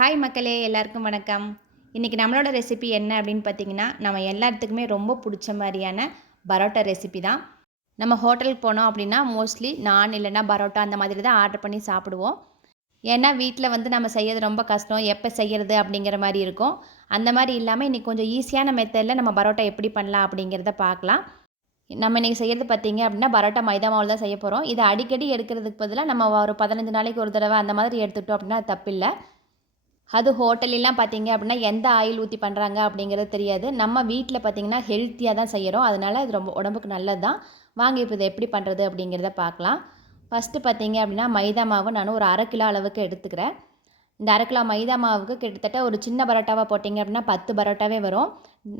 Hi மக்களே எல்லாருக்கும் வணக்கம். இன்றைக்கி நம்மளோட ரெசிபி என்ன அப்படின்னு பார்த்தீங்கன்னா நம்ம எல்லாத்துக்குமே ரொம்ப பிடிச்ச மாதிரியான பரோட்டா ரெசிபி தான். நம்ம ஹோட்டலுக்கு போனோம் அப்படின்னா மோஸ்ட்லி நான் இல்லைன்னா பரோட்டா அந்த மாதிரி தான் ஆர்டர் பண்ணி சாப்பிடுவோம். ஏன்னா வீட்டில் வந்து நம்ம செய்யறது ரொம்ப கஷ்டம். எப்போ செய்யறது அப்படிங்கிற மாதிரி இருக்கும். அந்த மாதிரி இல்லாமல் இன்றைக்கி கொஞ்சம் ஈஸியான மெத்தடில் நம்ம பரோட்டா எப்படி பண்ணலாம் அப்படிங்கிறத பார்க்கலாம். நம்ம இன்றைக்கி செய்கிறது பார்த்தீங்க அப்படின்னா பரோட்டா மைதா மாவில் தான் செய்ய போகிறோம் இதை அடிக்கடி எடுக்கிறதுக்கு பதிலாக நம்ம ஒரு பதினஞ்சு நாளைக்கு ஒரு தடவை அந்த மாதிரி எடுத்துட்டோம் அப்படின்னா தப்பில்லை. அது ஹோட்டலெலாம் பார்த்தீங்க அப்படின்னா எந்த ஆயில் ஊற்றி பண்ணுறாங்க அப்படிங்கிறது தெரியாது. நம்ம வீட்டில் பார்த்தீங்கன்னா ஹெல்த்தியாக தான் செய்கிறோம் அதனால் அது ரொம்ப உடம்புக்கு நல்லது தான் வாங்க இப்போ இதை எப்படி பண்ணுறது அப்படிங்கிறத பார்க்கலாம். ஃபஸ்ட்டு பார்த்தீங்க அப்படின்னா மைதா மாவு நான் ஒரு அரை கிலோ அளவுக்கு எடுத்துக்கிறேன். இந்த அரை கிலோ மைதா மாவுக்கு கிட்டத்தட்ட ஒரு சின்ன பரோட்டாவாக போட்டிங்க அப்படின்னா பத்து பரோட்டாவே வரும்.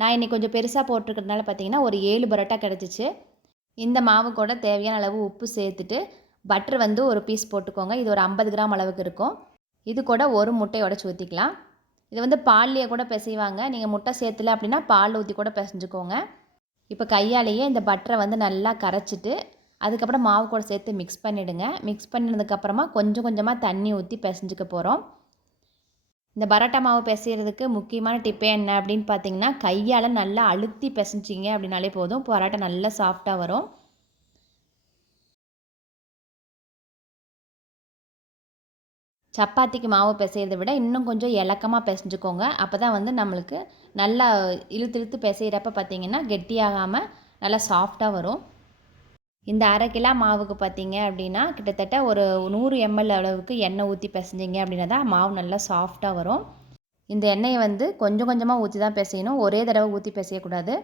நான் இன்றைக்கி கொஞ்சம் பெருசாக போட்டிருக்கிறதுனால பார்த்தீங்கன்னா ஒரு ஏழு பரோட்டா கிடச்சிச்சு. இந்த மாவு கூட தேவையான அளவு உப்பு சேர்த்துட்டு பட்டர் வந்து ஒரு பீஸ் போட்டுக்கோங்க. இது ஒரு ஐம்பது கிராம் அளவுக்கு இருக்கும். இது கூட ஒரு முட்டையோட சுற்றிக்கலாம் ஊற்றிக்கலாம் இது வந்து பால்லையே கூட பிசைவாங்க. நீங்கள் முட்டை சேர்த்துல அப்படின்னா பால் ஊற்றி கூட பிசைஞ்சுக்கோங்க. இப்போ கையாலேயே இந்த பட்டரை வந்து நல்லா கரைச்சிட்டு அதுக்கப்புறம் மாவு கூட சேர்த்து மிக்ஸ் பண்ணிவிடுங்க மிக்ஸ் பண்ணினதுக்கப்புறமா கொஞ்சம் கொஞ்சமாக தண்ணி ஊற்றி பிசைஞ்சிக்க போகிறோம் இந்த பரோட்டா மாவு பிசைகிறதுக்கு முக்கியமான டிப்பே என்ன அப்படின்னு பார்த்தீங்கன்னா கையால் நல்லா அழுத்தி பிசைஞ்சிங்க அப்படின்னாலே போதும். பரோட்டா நல்லா சாஃப்டாக வரும். சப்பாத்திக்கு மாவு பிசையிறத விட இன்னும் கொஞ்சம் இலக்கமாக பிசைஞ்சுக்கோங்க. அப்போ தான் வந்து நம்மளுக்கு நல்லா இழுத்து இழுத்து பிசைகிறப்ப பார்த்தீங்கன்னா கெட்டியாகாமல் நல்லா சாஃப்டாக வரும். இந்த அரை கிலோ மாவுக்கு பார்த்தீங்க அப்படின்னா கிட்டத்தட்ட ஒரு நூறு எம்எல் அளவுக்கு எண்ணெய் ஊற்றி பிசைஞ்சிங்க அப்படின்னா தான் மாவு நல்லா சாஃப்டாக வரும். இந்த எண்ணெயை வந்து கொஞ்சம் கொஞ்சமாக ஊற்றி தான் பிசையணும். ஒரே தடவை ஊற்றி பிசையக்கூடாது.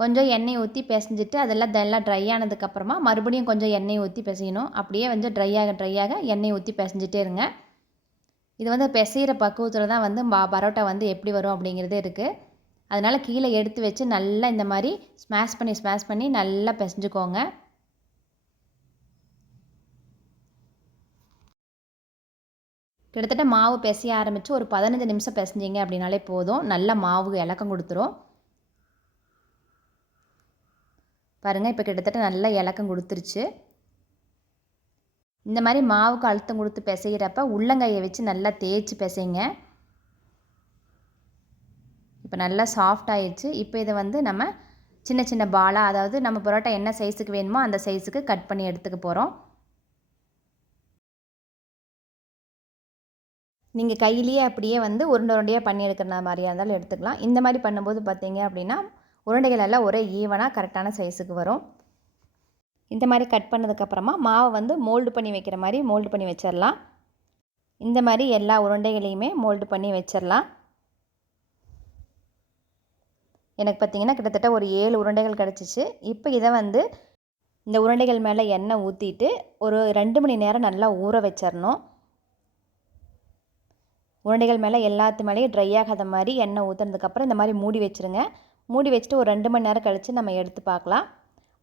கொஞ்சம் எண்ணெய் ஊற்றி பிசைஞ்சிட்டு அதெல்லாம் இதெல்லாம் ட்ரை ஆனதுக்கப்புறமா மறுபடியும் கொஞ்சம் எண்ணெய் ஊற்றி பிசையணும். அப்படியே வந்து ட்ரை ஆக ட்ரை ஆக எண்ணெய் ஊற்றி பிசைஞ்சிட்டே இருங்க. இது வந்து பிசைகிற பக்குவத்தில் தான் வந்து பரோட்டா வந்து எப்படி வரும் அப்படிங்கிறது இருக்குது அதனால் கீழே எடுத்து வச்சு நல்லா இந்த மாதிரி ஸ்மாஷ் பண்ணி ஸ்மாஷ் பண்ணி நல்லா பிசைஞ்சுக்கோங்க. கிட்டத்தட்ட மாவு பிசைய ஆரம்பித்து ஒரு பதினஞ்சு நிமிஷம் பிசைஞ்சிங்க அப்படின்னாலே போதும். நல்லா மாவு இலக்கம் கொடுத்துரும். பாருங்கள் இப்போ கிட்டத்தட்ட நல்லா இலக்கம் கொடுத்துருச்சு. இந்த மாதிரி மாவுக்கு அழுத்தம் கொடுத்து பிசைகிறப்ப உள்ளங்கையை வச்சு நல்லா தேய்ச்சி பிசைங்க. இப்போ நல்லா சாஃப்ட் ஆயிடுச்சு இப்போ இதை வந்து நம்ம சின்ன சின்ன பாலாக அதாவது நம்ம பரோட்டா என்ன சைஸுக்கு வேணுமோ அந்த சைஸுக்கு கட் பண்ணி எடுத்துக்க போகிறோம் நீங்கள் கையிலேயே அப்படியே வந்து உருண்டை உருண்டையாக பண்ணி எடுக்கிற மாதிரியாக இருந்தாலும் எடுத்துக்கலாம். இந்த மாதிரி பண்ணும்போது பார்த்தீங்க அப்படின்னா உருண்டைகள் எல்லாம் ஒரே ஈவனாக கரெக்டான சைஸுக்கு வரும். இந்த மாதிரி கட் பண்ணதுக்கப்புறமா மாவை வந்து மோல்டு பண்ணி வைக்கிற மாதிரி மோல்டு பண்ணி வச்சிடலாம். இந்த மாதிரி எல்லா உருண்டைகளையுமே மோல்டு பண்ணி வச்சிடலாம். எனக்கு பார்த்திங்கன்னா கிட்டத்தட்ட ஒரு ஏழு உருண்டைகள் கிடச்சிச்சு. இப்போ இதை வந்து இந்த உருண்டைகள் மேலே எண்ணெய் ஊற்றிட்டு ஒரு ரெண்டு மணி நேரம் நல்லா ஊற வச்சிடணும். உருண்டைகள் மேலே எல்லாத்து மேலேயும் ட்ரை ஆகாத மாதிரி எண்ணெய் ஊற்றுனதுக்கப்புறம் இந்த மாதிரி மூடி வச்சுருங்க. மூடி வச்சுட்டு ஒரு ரெண்டு மணி நேரம் கழித்து நம்ம எடுத்து பார்க்கலாம்.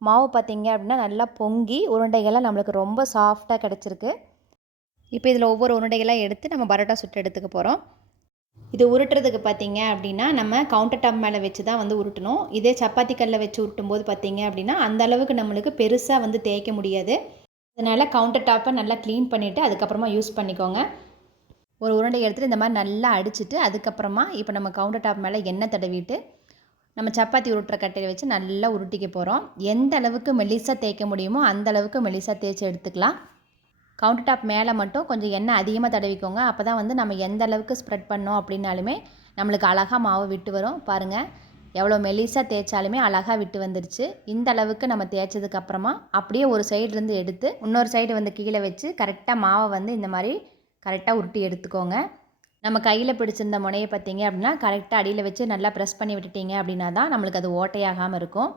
மாவு பார்த்திங்க அப்படின்னா நல்லா பொங்கி உருண்டைகள்லாம் நம்மளுக்கு ரொம்ப சாஃப்டாக கிடச்சிருக்கு. இப்போ இதில் ஒவ்வொரு உருண்டைகளாக எடுத்து நம்ம பரோட்டா சுட்டு எடுத்துக்க போகிறோம் இது உருட்டுறதுக்கு பார்த்தீங்க அப்படின்னா நம்ம கவுண்டர் டாப் மேலே வச்சு தான் வந்து உருட்டணும். இதே சப்பாத்தி கல்லில் வச்சு உருட்டும் போது பார்த்தீங்க அப்படின்னா அந்த அளவுக்கு நம்மளுக்கு பெருசாக வந்து தேய்க்க முடியாது. அதனால் கவுண்டர் டாப்பை நல்லா க்ளீன் பண்ணிவிட்டு அதுக்கப்புறமா யூஸ் பண்ணிக்கோங்க. ஒரு உருண்டை எடுத்துகிட்டு இந்த மாதிரி நல்லா அடிச்சுட்டு அதுக்கப்புறமா இப்போ நம்ம கவுண்டர் டாப் மேலே எண்ணெய் தடவிட்டு நம்ம சப்பாத்தி உருட்டுற கட்டையை வச்சு நல்லா உருட்டிக்க போகிறோம் எந்த அளவுக்கு மெலிசாக தேய்க்க முடியுமோ அந்த அளவுக்கு மெலிசாக தேய்ச்சி எடுத்துக்கலாம். கவுண்டர் டாப் மேலே மட்டும் கொஞ்சம் எண்ணெய் அதிகமாக தடவிக்கோங்க. அப்போ தான் வந்து நம்ம எந்த அளவுக்கு ஸ்ப்ரெட் பண்ணோம் அப்படின்னாலுமே நம்மளுக்கு அழகாக மாவு விட்டு வரும். பாருங்கள் எவ்வளோ மெலிசாக தேய்ச்சாலுமே அழகாக விட்டு வந்துருச்சு. இந்த அளவுக்கு நம்ம தேய்ச்சதுக்கப்புறமா அப்படியே ஒரு சைட்லேருந்து எடுத்து இன்னொரு சைடு வந்து கீழே வச்சு கரெக்டாக மாவை வந்து இந்த மாதிரி கரெக்டாக உருட்டி எடுத்துக்கோங்க. நம்ம கையில் பிடிச்சிருந்த முனையை பார்த்தீங்க அப்படின்னா கரெக்டாக அடியில் வச்சு நல்லா ப்ரெஸ் பண்ணி விட்டுட்டீங்க அப்படின்னா தான் நம்மளுக்கு அது ஓட்டையாகாமல் இருக்கும்.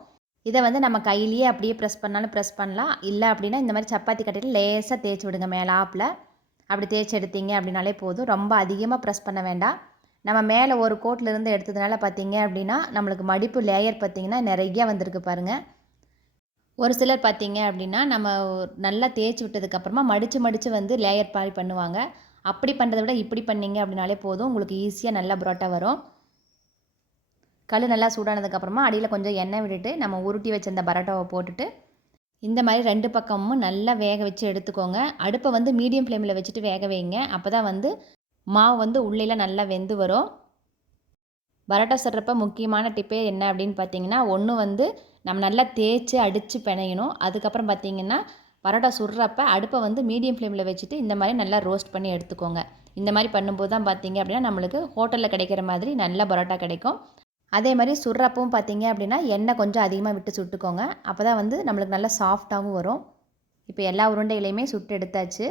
இதை வந்து நம்ம கையிலேயே அப்படியே ப்ரெஸ் பண்ணாலும் ப்ரெஸ் பண்ணலாம். இல்லை அப்படின்னா இந்த மாதிரி சப்பாத்தி கட்டையில் லேசாக தேய்ச்சி விடுங்க மேலே ஆப்பில் அப்படி தேய்ச்சி எடுத்தீங்க அப்படின்னாலே போதும். ரொம்ப அதிகமாக ப்ரெஸ் பண்ண வேண்டாம். நம்ம மேலே ஒரு கோட்டிலேருந்து எடுத்ததுனால பார்த்தீங்க அப்படின்னா நம்மளுக்கு மடிப்பு லேயர் பார்த்திங்கன்னா நிறைய வந்திருக்கு பாருங்கள் ஒரு சிலர் பார்த்தீங்க அப்படின்னா நம்ம நல்லா தேய்ச்சி விட்டதுக்கப்புறமா மடித்து மடித்து வந்து லேயர் பாரி பண்ணுவாங்க. அப்படி பண்ணுறத விட இப்படி பண்ணிங்க அப்படின்னாலே போதும். உங்களுக்கு ஈஸியாக நல்லா புரோட்டா வரும். கல் நல்லா சூடானதுக்கப்புறமா அடியில் கொஞ்சம் எண்ணெய் விட்டுட்டு நம்ம உருட்டி வச்சிருந்த பரோட்டாவை போட்டுட்டு இந்த மாதிரி ரெண்டு பக்கமும் நல்லா வேக வச்சு எடுத்துக்கோங்க. அடுப்பை வந்து மீடியம் ஃப்ளேமில் வச்சுட்டு வேக வைங்க. அப்போ தான் வந்து மாவு வந்து உள்ளேலாம் நல்லா வெந்து வரும். பரோட்டா சுடுறப்ப முக்கியமான டிப்பே என்ன அப்படின்னு பார்த்தீங்கன்னா ஒன்று வந்து நம்ம நல்லா தேய்ச்சி அடித்து பிணையணும். அதுக்கப்புறம் பார்த்தீங்கன்னா பரோட்டா சுடுறப்ப அடுப்பை வந்து மீடியம் ஃப்ளேமில் வச்சுட்டு இந்த மாதிரி நல்லா ரோஸ்ட் பண்ணி எடுத்துக்கோங்க. இந்த மாதிரி பண்ணும்போது தான் பார்த்தீங்க அப்படின்னா நம்மளுக்கு ஹோட்டலில் கிடைக்கிற மாதிரி நல்ல பரோட்டா கிடைக்கும். அதே மாதிரி சுடுறப்பவும் பார்த்தீங்க அப்படின்னா எண்ணெய் கொஞ்சம் அதிகமாக விட்டு சுட்டுக்கோங்க. அப்போ தான் வந்து நம்மளுக்கு நல்லா சாஃப்டாகவும் வரும். இப்போ எல்லா உருண்டைகளையுமே சுட்டு எடுத்தாச்சு.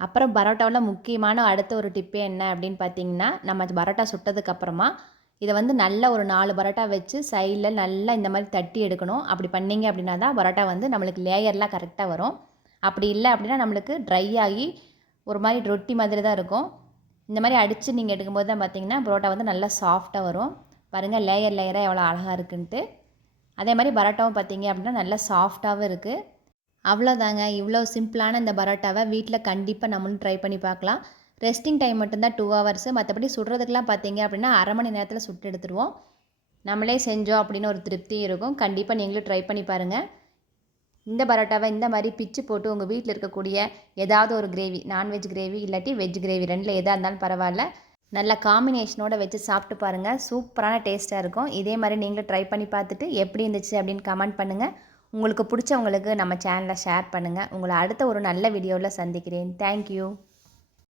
அப்புறம் பரோட்டாவில் முக்கியமான அடுத்த ஒரு டிப்பே என்ன அப்படின்னு பார்த்தீங்கன்னா நம்ம பரோட்டா சுட்டதுக்கப்புறமா இதை வந்து நல்லா ஒரு நாலு பரோட்டா வச்சு சைடில் நல்லா இந்த மாதிரி தட்டி எடுக்கணும். அப்படி பண்ணிங்க அப்படின்னா தான் பரோட்டா வந்து நம்மளுக்கு லேயர்லாம் கரெக்டாக வரும். அப்படி இல்லை அப்படின்னா நம்மளுக்கு ட்ரை ஆகி ஒரு மாதிரி ரொட்டி மாதிரி தான் இருக்கும். இந்த மாதிரி அடித்து நீங்கள் எடுக்கும்போது தான் பார்த்தீங்கன்னா பரோட்டா வந்து நல்லா சாஃப்டாக வரும். பாருங்கள் லேயர் லேயராக எவ்வளோ அழகாக இருக்குன்ட்டு. அதே மாதிரி பரோட்டாவும் பார்த்தீங்க அப்படின்னா நல்லா சாஃப்டாகவும் இருக்குது அவ்வளோதாங்க. இவ்வளோ சிம்பிளான இந்த பரோட்டாவை வீட்டில் கண்டிப்பாக நம்மளும் ட்ரை பண்ணி பார்க்கலாம். ரெஸ்டிங் டைம் மட்டும்தான் டூ ஹவர்ஸு. மற்றபடி சுடுறதுக்கெலாம் பார்த்தீங்க அப்படின்னா அரை மணி நேரத்தில் சுட்டு எடுத்துருவோம். நம்மளே செஞ்சோம் அப்படின்னு ஒரு திருப்தி இருக்கும். கண்டிப்பாக நீங்களும் ட்ரை பண்ணி பாருங்கள் இந்த பரோட்டாவை இந்த மாதிரி பிச்சு போட்டு உங்கள் வீட்டில் இருக்கக்கூடிய ஏதாவது ஒரு கிரேவி நான்வெஜ் கிரேவி இல்லாட்டி வெஜ் கிரேவி ரெண்டில் எதாக இருந்தாலும் பரவாயில்ல. நல்ல காம்பினேஷனோட வச்சு சாப்பிட்டு பாருங்கள் சூப்பரான டேஸ்ட்டாக இருக்கும். இதே மாதிரி நீங்களும் ட்ரை பண்ணி பார்த்துட்டு எப்படி இருந்துச்சு அப்படின்னு கமெண்ட் பண்ணுங்கள் உங்களுக்கு பிடிச்சவங்களுக்கு நம்ம சேனலை ஷேர் பண்ணுங்கள் உங்களை அடுத்த ஒரு நல்ல வீடியோவில் சந்திக்கிறேன். தேங்க்யூ